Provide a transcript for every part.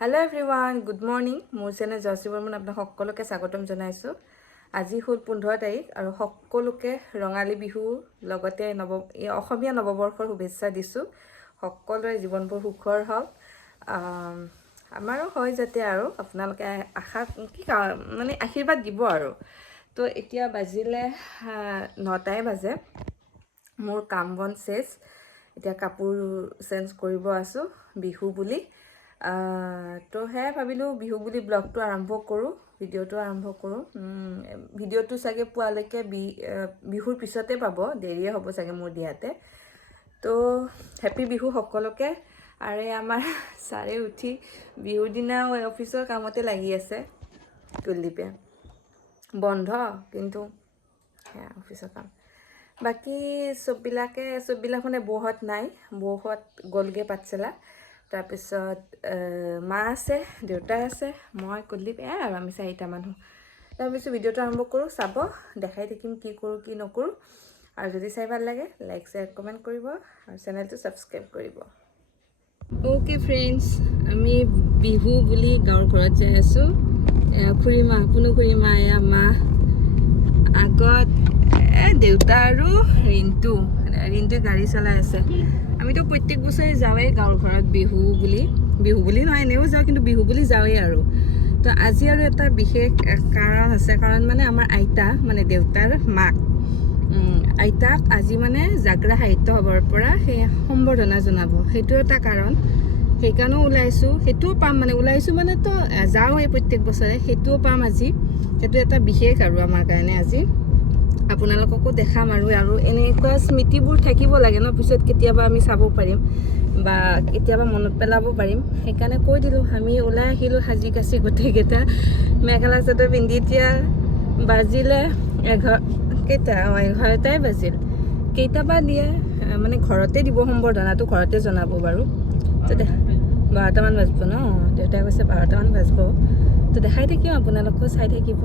Hello everyone, good morning. মোৰ channel Jayashree Barman আপোনাক সকলোকে স্বাগতম জনাইছোঁ। আজি হ'ল 15 তাৰিখ আৰু সকলোকে ৰঙালী বিহু লগতে অসমীয়া নৱবৰ্ষৰ শুভেচ্ছা দিছোঁ। সকলোৰে জীৱনবোৰ সুখৰ হওক। আমাৰো হয় যাতে আৰু আপোনালোকে আশা মানে আশীৰ্বাদ দিব আৰু। তো এতিয়া বাজিলে 9টাই বাজে। মোৰ কাম বন শেষ। এতিয়া কাপোৰ চেঞ্জ কৰিব আছোঁ বিহু বুলি। তো সেয়াই ভাবিলোঁ বিহু বুলি ব্লগটো আৰম্ভ কৰোঁ, ভিডিঅ'টো আৰম্ভ কৰোঁ। ভিডিঅ'টো চাগে পোৱালৈকে বিহুৰ পিছতে পাব, দেৰিয়ে হ'ব চাগে মোৰ দিয়াতে। তো হেপী বিহু সকলোকে। আৰু আমাৰ ছাৰে উঠি বিহুৰ দিনা অফিচৰ কামতে লাগি আছে। কুলদীপে বন্ধ কিন্তু সেয়া অফিচৰ কাম। বাকী চববিলাক মানে বৌহঁত নাই, বৌহঁত গ'লগৈ পাঠশালা। তাৰপিছত মা আছে, দেউতা আছে, মই কুলদীপ আৰু আমি 4টা মানুহ। তাৰপিছত ভিডিঅ'টো আৰম্ভ কৰোঁ, চাব, দেখাই থাকিম কি কৰোঁ কি নকৰোঁ। আৰু যদি চাই ভাল লাগে লাইক শ্বেয়াৰ কমেণ্ট কৰিব আৰু চেনেলটো ছাবস্ক্ৰাইব কৰিব। অ'কে ফ্ৰেণ্ডছ, আমি বিহু বুলি গাঁৱৰ ঘৰত যাই আছোঁ। খুৰীমা, কোনো খুৰীমা, এয়া মা, আগত দেউতা আৰু ৰিণ্টুৱে গাড়ী চলাই আছে। আমিতো প্ৰত্যেক বছৰে যাওঁৱেই গাঁৱৰ ঘৰত বিহু বুলি নহয়, এনেও যাওঁ, কিন্তু বিহু বুলি যাওঁৱেই আৰু। তো আজি আৰু এটা বিশেষ কাৰণ আছে, কাৰণ মানে আমাৰ আইতা, মানে দেউতাৰ মাক, আইতাক আজি মানে জাগ্ৰা সাহিত্য সভাৰ পৰা সেই সম্বৰ্ধনা জনাব। সেইটো এটা কাৰণ, সেইকাৰণেও ওলাইছোঁ। সেইটোও পাম, মানে ওলাইছোঁ মানে তো যাওঁৱেই প্ৰত্যেক বছৰে, সেইটোও পাম আজি। সেইটো এটা বিশেষ আৰু আমাৰ কাৰণে আজি। আপোনালোককো দেখাম আৰু এনেকুৱা স্মৃতিবোৰ থাকিব লাগে ন, পিছত কেতিয়াবা আমি চাব পাৰিম বা কেতিয়াবা মনত পেলাব পাৰিম। সেইকাৰণে কৈ দিলোঁ, আমি ওলাই আহিলোঁ সাজি কাচি গোটেইকেইটা, মেখেলা চাদৰ পিন্ধি। এতিয়া বাজিলে 11টাই বাজিল। কেইটাবা দিয়ে মানে ঘৰতে দিব সম্বৰ্ধনাটো, ঘৰতে জনাব বাৰু। তো 12টামান বাজিব ন, দেউতাই কৈছে 12টামান বাজিব। তো দেখাই থাকিম, আপোনালোকেও চাই থাকিব।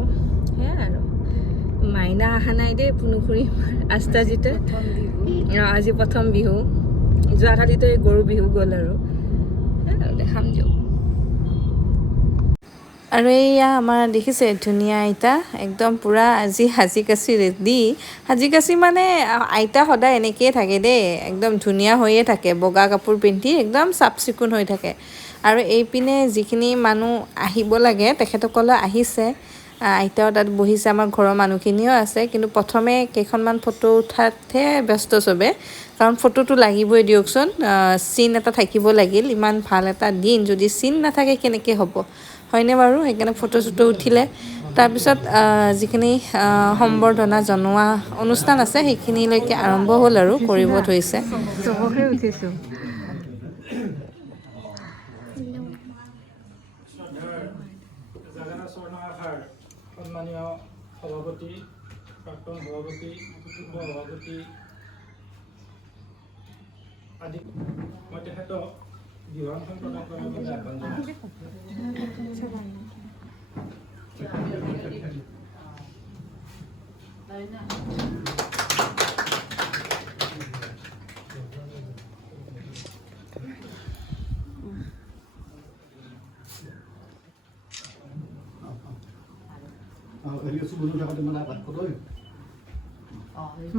সেয়াই আৰু। মাইনা অহা নাই দেই, পুনুখুৰী আস্তাজিতে। আজি প্ৰথম বিহু, যোৱাকালিতো এই গৰু বিহু গ'ল আৰু দেখাম দিয়ক। আৰু এইয়া আমাৰ দেখিছে ধুনীয়া আইতা, একদম পূৰা আজি সাজি কাচি ৰেডি। সাজি কাচি মানে আইতা সদায় এনেকৈয়ে থাকে দেই, একদম ধুনীয়া হৈয়ে থাকে, বগা কাপোৰ পিন্ধি একদম চাফ চিকুণ হৈ থাকে। আৰু এইপিনে যিখিনি মানুহ আহিব লাগে তেখেতসকলে আহিছে। আইতাও তাত বহিছে, আমাৰ ঘৰৰ মানুহখিনিও আছে। কিন্তু প্ৰথমে কেইখনমান ফটো উঠাতহে ব্যস্ত চবে, কাৰণ ফটোটো লাগিবই দিয়কচোন। চিন এটা থাকিব লাগিল, ইমান ভাল এটা দিন যদি চিন নাথাকে কেনেকৈ হ'ব, হয়নে বাৰু? সেইকাৰণে ফটো চটো উঠিলে। তাৰপিছত যিখিনি সম্বৰ্ধনা জনোৱা অনুষ্ঠান আছে সেইখিনিলৈকে আৰম্ভ হ'ল আৰু কৰিব ধৰিছে। চবকে উঠিছোঁ। সন্মানীয় সভাপতি, প্ৰাক্তন সভাপতি, সভাপতি আদি, মই তেখেতক বিহুৱানখন প্ৰদান কৰাৰ বাবে আহ্বান জনাইছোঁ।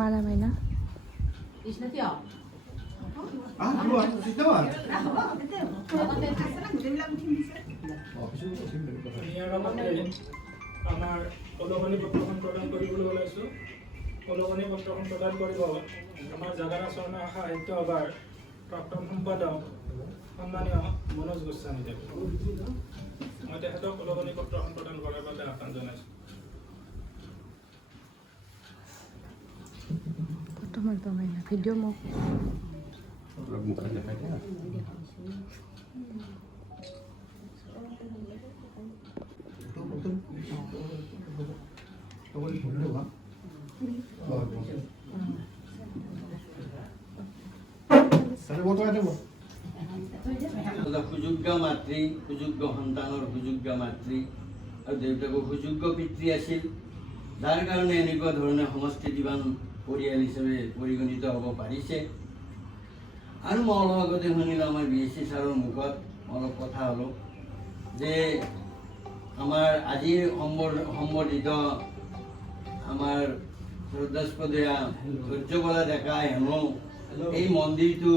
Mana maina? আমাৰ ওলগনি পত্ৰখন প্ৰদান কৰিবলৈ ওলাইছোঁ। ওলগনি পত্ৰখন প্ৰদান কৰিব আমাৰ জাগাৰা স্বৰ্ণ সাহিত্য সভাৰ প্ৰাক্তন সম্পাদক সন্মানীয় মনোজ গোস্বামী দেৱ। মই তেখেতক ওলগনি পত্ৰখন প্ৰদান কৰাৰ বাবে আহ্বান জনাইছোঁ। ভিডিঅ' মোক সুযোগ্য মাতৃ, সুযোগ্য সন্তানৰ সুযোগ্য মাতৃ আৰু দেউতাকো সুযোগ্য পিতৃ আছিল, যাৰ কাৰণে এনেকুৱা ধৰণে সমষ্টিবান পৰিয়াল হিচাপে পৰিগণিত হ'ব পাৰিছে। আৰু মই অলপ আগতে শুনিলোঁ আমাৰ BSc ছাৰৰ মুখত অলপ কথা হ'লোঁ, যে আমাৰ আজিৰ সম্বৰ্ধিত আমাৰ শ্ৰদ্ধাস্পদীয়া সূৰ্যকলা ডেকা হেমু এই মন্দিৰটো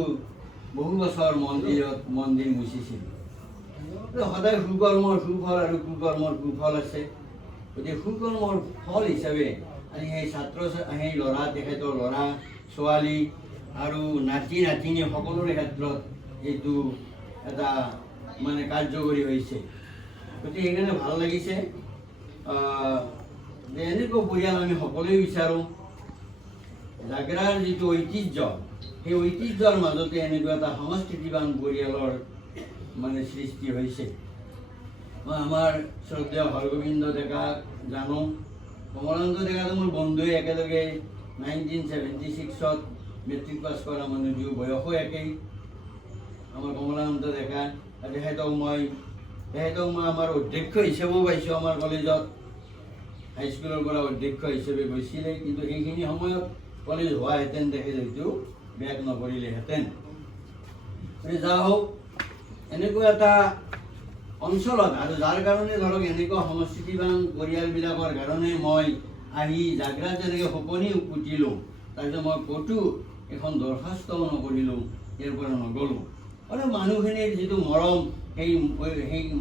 বহু বছৰ মন্দিৰ মুচিছিল। সদায় সুকৰ্মৰ সুফল আৰু কুকৰ্মৰ কুফল আছে। গতিকে সুকৰ্মৰ ফল হিচাপে আজি সেই ল'ৰা তেখেতৰ ল'ৰা ছোৱালী আৰু নাতি নাতিনী সকলোৰে ক্ষেত্ৰত এইটো এটা মানে কাৰ্যকৰী হৈছে। গতিকে সেইকাৰণে ভাল লাগিছে যে এনেকুৱা পৰিয়াল আমি সকলোৱে বিচাৰোঁ। জাগৰাৰ যিটো ঐতিহ্য সেই ঐতিহ্যৰ মাজতে এনেকুৱা এটা সংস্কৃতিবান পৰিয়ালৰ মানে সৃষ্টি হৈছে। মই আমাৰ শ্ৰদ্ধেয় হৰগোবিন্দ ডেকাক জানো। কমলানন্দ ডেকাটো মোৰ বন্ধুৱে, একেলগে 1976 মেট্ৰিক পাছ কৰা মানুহ দুয়ো বয়সো একেই। আমাৰ কমলানন্দ ডেকা তেখেতক মই আমাৰ অধ্যক্ষ হিচাপেও পাইছোঁ। আমাৰ কলেজত হাইস্কুলৰ পৰা অধ্যক্ষ হিচাপে গৈছিলে, কিন্তু সেইখিনি সময়ত কলেজ হোৱাহেঁতেন তেখেত হয়তো বেগ নকৰিলেহেঁতেন। যা হওক, এনেকুৱা এটা অঞ্চলত আৰু যাৰ কাৰণে ধৰক এনেকুৱা সংস্কৃতিবান পৰিয়ালবিলাকৰ কাৰণে মই আহি জাগৰাত যেনেকৈ সপনি পুতিলোঁ, তাৰপিছত মই ক'তো এখন দৰখাস্তও নকৰিলোঁ, ইয়াৰ পৰা নগ'লোঁ। আৰু মানুহখিনিৰ যিটো মৰম সেই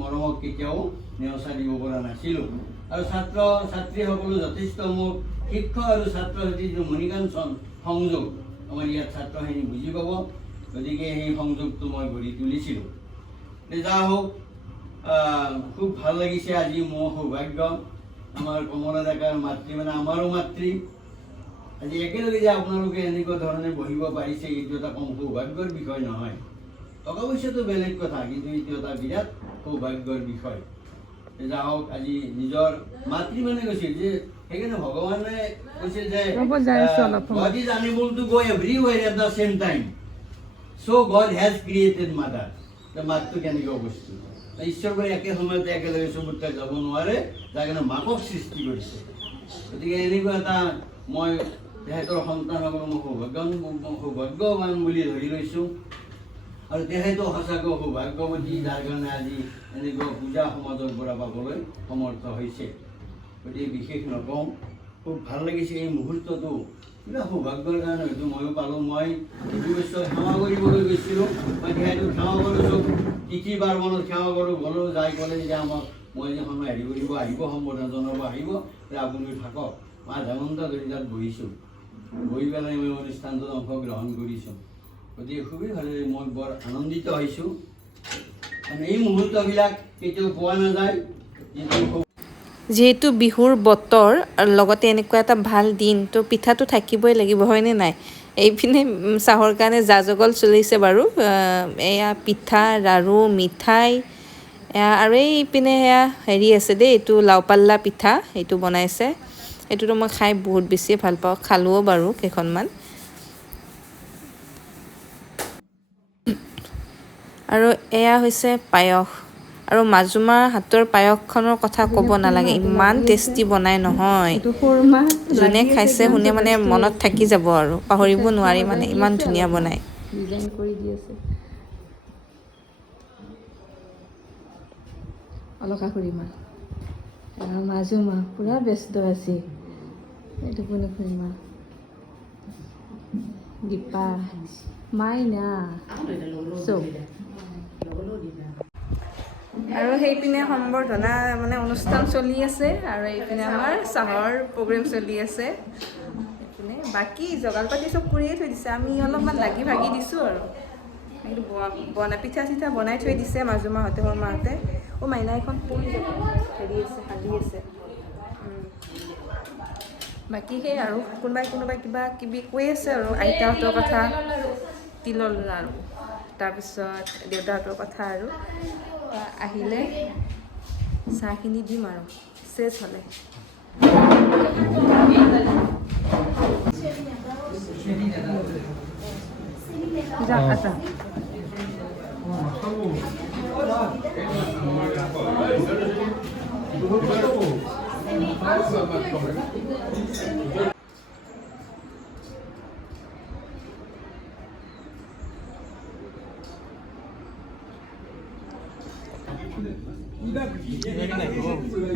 মৰমক কেতিয়াও নেওচা দিব পৰা নাছিলোঁ। আৰু ছাত্ৰ ছাত্ৰীসকলো যথেষ্ট মোক শিক্ষক আৰু ছাত্ৰ ছাত্ৰীৰ যিটো মণিকাঞ্চন সংযোগ আমাৰ ইয়াত ছাত্ৰখিনি বুজি পাব, গতিকে সেই সংযোগটো মই গঢ়ি তুলিছিলোঁ। যা হওক, খুব ভাল লাগিছে। আজি মোৰ সৌভাগ্য আমাৰ কমলা ডেকাৰ মাতৃ, মানে আমাৰো মাতৃ, আজি একেলগে যে আপোনালোকে এনেকুৱা ধৰণে বহিব পাৰিছে, এইটো এটা কম সৌভাগ্যৰ বিষয় নহয়। টকা পইচাটো বেলেগ কথা, কিন্তু এইটো এটা বিৰাট সৌভাগ্যৰ বিষয়। যা হওক, আজি নিজৰ মাতৃ মানে কৈছিল যে সেইকাৰণে ভগৱানে কৈছিল যে God is unable to go everywhere at the same time, so God has created mother. মাতৃ কেনেকুৱা বস্তু, ঈশ্বৰবোৰে একে সময়তে একেলগে চবুত যাব নোৱাৰে, যাৰ কাৰণে মাকক সৃষ্টি কৰিছে। গতিকে এনেকুৱা এটা মই তেখেতৰ সন্তানসকলক মই সৌভাগ্যৱান বুলি ধৰি লৈছোঁ। আৰু তেখেতো সঁচাকৈ সৌভাগ্যৱতী, যাৰ কাৰণে আজি এনেকুৱা পূজা সমাজৰ পৰা পাবলৈ সমৰ্থ হৈছে। গতিকে বিশেষ নকওঁ, খুব ভাল লাগিছে এই মুহূৰ্তটো। কিবা সৌভাগ্যৰ কাৰণে হয়তো ময়ো পালোঁ। মই বছৰ সেৱা কৰিবলৈ গৈছিলোঁ, মই তেখেতক সেৱা কৰোঁ, চব তিথি পাৰ্বণত সেৱা কৰোঁ। গ'লোঁ, যাই ক'লে যে আমাক মই এখন হেৰি কৰিব আহিব, সম্বোধন জনাব আহিব, আপুনি থাকক। মই আধা ঘণ্টা ধৰি তাত বহিছোঁ, বহি পেলাই মই অনুষ্ঠানটোত অংশগ্ৰহণ কৰিছোঁ। গতিকে খুবেই ভাল লাগে, মই বৰ আনন্দিত হৈছোঁ। কাৰণ এই মুহূৰ্তবিলাক কেতিয়াও পোৱা নাযায়। যিহেতু বিহুৰ বতৰ আৰু লগতে এনেকুৱা এটা ভাল দিন, তো পিঠাটো থাকিবই লাগিব, হয়নে নাই? এইপিনে চাহৰ কাৰণে যা জগল চলিছে বাৰু। এয়া পিঠা, লাড়ু, মিঠাই, আৰু এইপিনে সেয়া হেৰি আছে দেই, এইটো লাওপাল্লা পিঠা, এইটো বনাইছে। এইটোতো মই খাই বহুত বেছি ভাল পাওঁ, খালোঁও বাৰু কেইখনমান। আৰু এয়া হৈছে পায়স। আৰু মাজুমাৰ হাতৰ পায়সখনৰ কথা ক'ব নালাগে, ইমান টেষ্টি বনাই নহয়। যোনে খাইছে শুনে মানে মনত থাকি যাব আৰু পাহৰিব নোৱাৰি, মানে ইমান ধুনীয়া বনায়। ডিজাইন কৰি দি আছে অলকা খুৰীমা, মাজুমা পুৰা ব্যস্ত আছে। এইটো কোনে খুৰীমা, দীপা, মাইনা, চব। আৰু সেইপিনে সম্বৰ্ধনা মানে অনুষ্ঠান চলি আছে, আৰু এইপিনে আমাৰ চাহৰ প্ৰগ্ৰেম চলি আছে। এইপিনে বাকী জগাল পাতি চব কৰিয়ে থৈ দিছে, আমি অলপমান লাগি ভাগি দিছোঁ আৰু। এইটো পিঠা চিঠা বনাই থৈ দিছে মাজুমাহঁতে, মোৰ মাহঁতে। অ' মাইনা এখন পৰি যাব, হেৰি আছে, হালি আছে। বাকী সেই আৰু কোনোবাই কিবা কিবি কৈ আছে আৰু আইতাহঁতৰ কথা, তিলৰ লাড়ু, তাৰপিছত দেউতাহঁতৰ কথা। আৰু আহিলে চাহখিনি দিম আৰু চেছ হ'লে।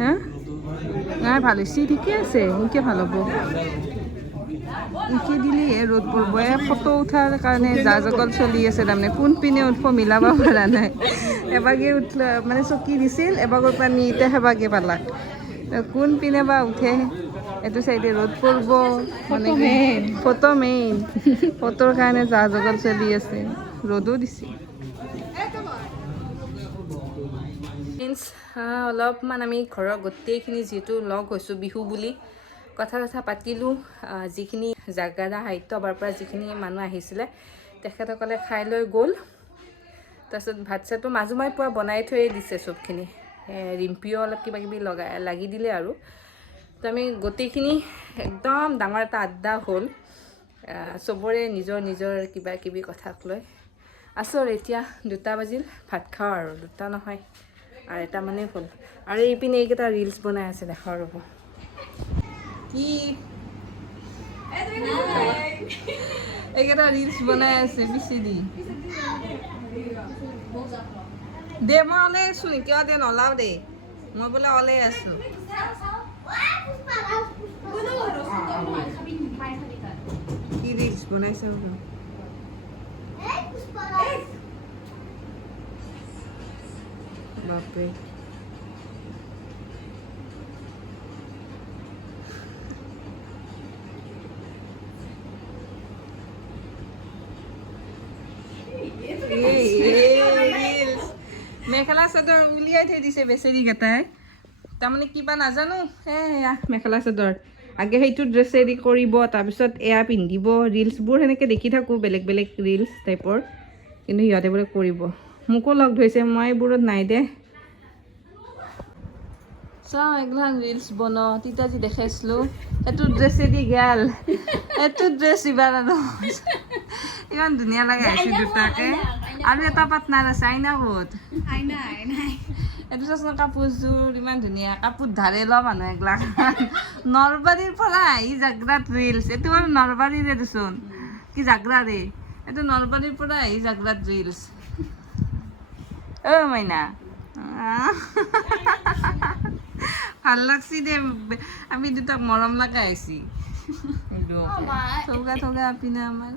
হা নাই ভাল হৈছে ঠিকে আছে এনেকৈ ভাল হ'ব এনেকৈ দিলে ৰ'দ পৰিব ফটো উঠাৰ কাৰণে যা জগত চলি আছে তাৰমানে কোনপিনে উঠিব মিলাব পৰা নাই এবাগে উঠল মানে চকী দিছিল এবাগৰ পানী এতিয়া সেবাগে পালাক কোনপিনে বা উঠে এইটো চাইডে ৰ'দ পৰিব মানে ফটো মেইন ফটোৰ কাৰণে যা জগত চলি আছে ৰ'দো দিছে অলপমান আমি ঘৰৰ গোটেইখিনি যিহেতু লগ হৈছোঁ বিহু বুলি কথা পাতিলোঁ যিখিনি জাগাৰা সাহিত্য সভাৰ পৰা যিখিনি মানুহ আহিছিলে তেখেতসকলে খাই লৈ গ'ল তাৰপিছত ভাত চাতটো মাজুমাই পুৰা বনাই থৈয়ে দিছে চবখিনি ৰিম্পিও অলপ কিবা কিবি লাগি দিলে আৰু তো আমি গোটেইখিনি একদম ডাঙৰ এটা আড্ডা হ'ল চবৰে নিজৰ নিজৰ কিবা কিবি কথাক লৈ আছোঁ আৰু এতিয়া 2টা বাজিল ভাত খাওঁ আৰু 2টা নহয় আৰু 1টা মানেই হ'ল আৰু এইপিনে এইকেইটা ৰিলছ বনাই আছে দেখা ৰ'ব কি এইকেইটা ৰিলছ বনাই আছে পিছে দি দে মই ওলাই আছোঁ কিয় দে নলাও দে মই বোলে ওলাই আছোঁ কি ৰিলছ বনাইছে বাপৰে মেখেলা চাদৰ উলিয়াই থৈ দিছে বেচেৰিকেইটাই তাৰমানে কিবা নাজানো এয়া মেখেলা চাদৰ আগে সেইটো ড্ৰেছেৰি কৰিব তাৰপিছত এয়া পিন্ধিব ৰিলছবোৰ সেনেকৈ দেখি থাকোঁ বেলেগ বেলেগ ৰিলছ টাইপৰ কিন্তু সিহঁতে বোলে কৰিব মোকো লগ ধৰিছে মই এইবোৰত নাই দে চাওঁ এইগিলাক ৰিলছ বনাওঁ তেতিয়া যি দেখাইছিলোঁ সেইটো ড্ৰেছেদি গেল সেইটো ড্ৰেছ ইবাৰ আৰু ইমান ধুনীয়া লাগে আহিছে দুটাকে আৰু এটা পাৰ্টনাৰ আছে আইনা ক'ত এইটো চাচোন কাপোৰযোৰ ইমান ধুনীয়া কাপোৰ ধাৰে লোৱা মানুহ এগিলাক নলবাৰীৰ পৰা আহি জাগ্ৰাত ৰিলছ এইটো বাৰু নলবাৰীৰে দেচোন কি জাগ্ৰাৰে এইটো নলবাৰীৰ পৰা আহি জাগ্ৰাত ৰিলছ মাইনা ভাল লাগছি দে আমি দুটাক মৰম লগা আহিছি থৌগা থৌগা আপিনা আমাৰ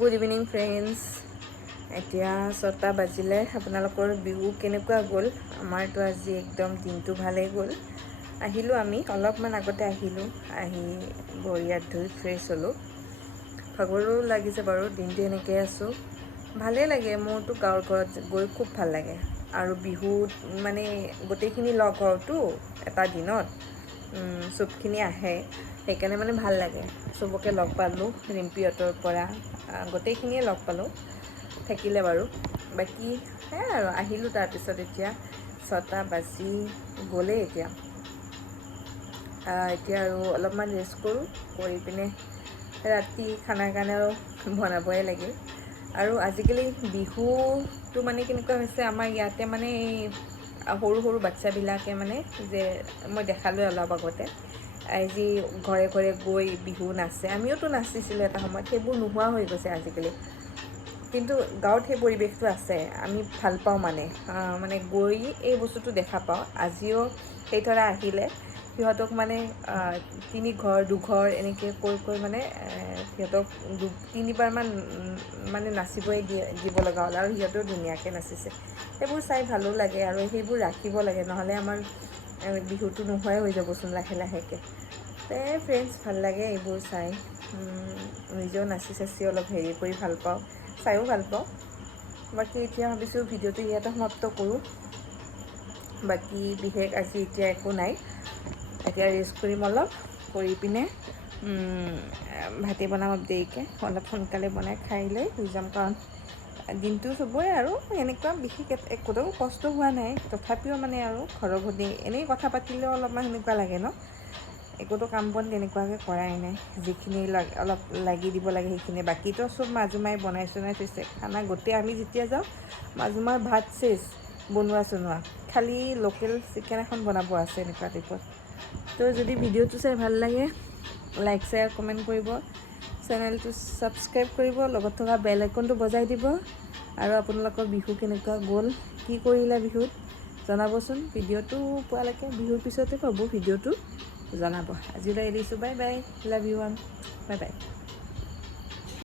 গুড ইভিনিং ফ্ৰেণ্ডছ এতিয়া 6টা বাজিলে আপোনালোকৰ বিহু কেনেকুৱা গ'ল আমাৰতো আজি একদম দিনটো ভালেই গ'ল আহিলোঁ আমি অলপমান আগতে আহিলোঁ আহি ভৰি-হাত ধুই ফ্ৰেছ হ'লোঁ ভাগৰো লাগিছে বাৰু দিনটো এনেকৈ আছোঁ ভালেই লাগে মোৰতো গাঁৱৰ ঘৰত গৈ খুব ভাল লাগে আৰু বিহুত মানে গোটেইখিনি লগ হওঁতো এটা দিনত চবখিনি আহে সেইকাৰণে মানে ভাল লাগে চবকে লগ পালোঁ ৰিম্পিহঁতৰ পৰা গোটেইখিনিয়ে লগ পালোঁ থাকিলে বাৰু বাকী সেয়াই আৰু আহিলোঁ তাৰপিছত এতিয়া 6টা বাজি গ'লেই এতিয়া আৰু অলপমান ৰেষ্ট কৰোঁ কৰি পিনে ৰাতি খানাৰ কাৰণে আৰু বনাবই লাগিল আৰু আজিকালি বিহুটো মানে কেনেকুৱা হৈছে আমাৰ ইয়াতে মানে এই সৰু সৰু বাচ্চাবিলাকে মানে যে মই দেখালোঁ অলপ আগতে আজি ঘৰে ঘৰে গৈ বিহু নাচে আমিওতো নাচিছিলোঁ এটা সময়ত সেইবোৰ নোহোৱা হৈ গৈছে আজিকালি কিন্তু গাঁৱত সেই পৰিৱেশটো আছে আমি ভাল পাওঁ মানে গৈ এই বস্তুটো দেখা পাওঁ আজিও সেই ধৰা আহিলে সিহঁতক মানে 3 ঘৰ 2 ঘৰ এনেকৈ কৈ মানে সিহঁতক 3-4বাৰমান মানে নাচিবই দিব লগা হ'ল আৰু সিহঁতেও ধুনীয়াকৈ নাচিছে সেইবোৰ চাই ভালো লাগে আৰু সেইবোৰ ৰাখিব লাগে নহ'লে আমাৰ বিহুটো নোহোৱাই হৈ যাবচোন লাহে লাহেকৈ ফ্ৰেণ্ডছ ভাল লাগে এইবোৰ চাই নিজেও নাচি চাচি অলপ হেৰি কৰি ভাল পাওঁ চাইও ভাল পাওঁ বাকী এতিয়া ভাবিছোঁ ভিডিঅ'টো ইয়াতে সমাপ্ত কৰোঁ বাকী বিশেষ আজি এতিয়া একো নাই এতিয়া ৰেষ্ট কৰিম অলপ কৰি পিনে ভাতে বনাম অলপ দেৰিকৈ, অলপ সোনকালে বনাই খাই লৈ শুই যাম, কাৰণ দিনটো চবৰে আৰু এনেকুৱা বিশেষ একোতো কষ্ট হোৱা নাই, তথাপিও মানে আৰু ঘৰৰ ভতি এনেই কথা পাতিলেও অলপমান সেনেকুৱা লাগে ন, একোতো কাম বন তেনেকুৱাকৈ কৰাই নাই, যিখিনি অলপ লাগি দিব লাগে সেইখিনি, বাকীতো চব মাজুমাই বনাই চনাই থৈছে খানা, গোটেই আমি যেতিয়া যাওঁ মাজুমাৰ ভাত চেচ বনোৱা চনোৱা, খালি লোকেল চিকেন এখন বনাব আছে এনেকুৱা টাইপত। তো যদি ভিডিঅ'টো চাই ভাল লাগে লাইক শ্বেয়াৰ কমেণ্ট কৰিব, চেনেলটো ছাবস্ক্ৰাইব কৰিব, লগত থকা বেল আইকনটো বজাই দিব, আৰু আপোনালোকৰ বিহু কেনেকুৱা গ'ল, কি কৰিলে বিহুত জনাবচোন। ভিডিঅ'টো পোৱালৈকে বিহুৰ পিছতে পাব ভিডিঅ'টো, জনাব। আজিলৈ এৰিছোঁ, bye bye, love you one, bye bye.